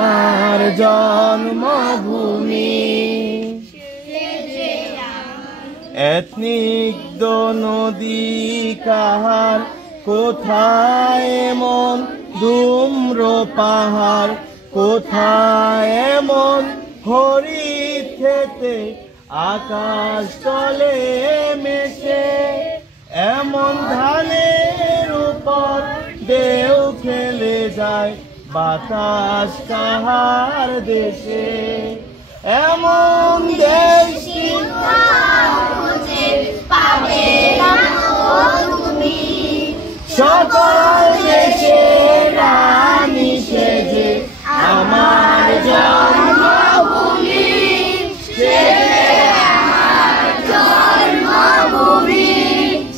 আমার জন্মভূমি। স্নিগ্ধ নদী কাহার, কোথায় এমন ধূম্র পাহাড়, কোথায় এমন হরিৎ খেতে আকাশ তলে মেশে, এমন ধানের উপর ঢেউ খেলে যায় বাতাস কাহার দেশে। এমন দেশ সকল দেশে রানী সেজে আমার জন্মভূমি, সেজে আমার জন্মভূমি,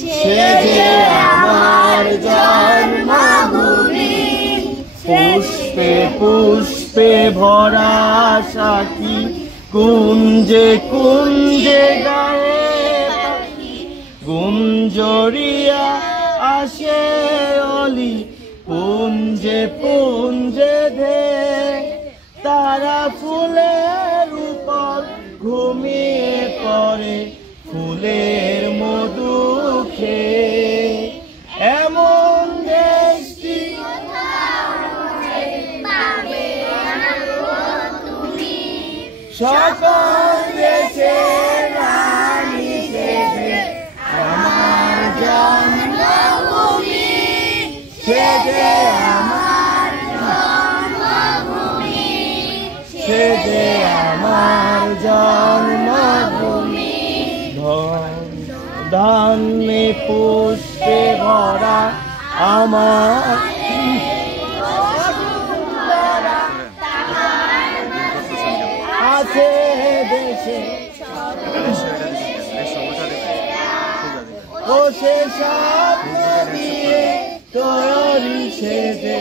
সেজে আমার জন্মভূমি। পুষ্পে পুষ্পে ভরা সাথী, কুঞ্জে কুঞ্জে গায়ে পাখি, গুঞ্জরিয়া আসে অলি, পুঞ্জে পুঞ্জে ধে, তারা ফুলের উপর ঘুমিয়ে পড়ে ফুলের মধু খেয়ে। এমন দেশটি সকল দেশে রানী সেজে আমার জন্মভূমি, সেজে আমার জন্মভূমি, সেজে আমার জন্মভূমি। ধান্যে পুষ্পে ভরা আমার আছে দেশে, ও সে সব দিয়ে তৈরি সেজে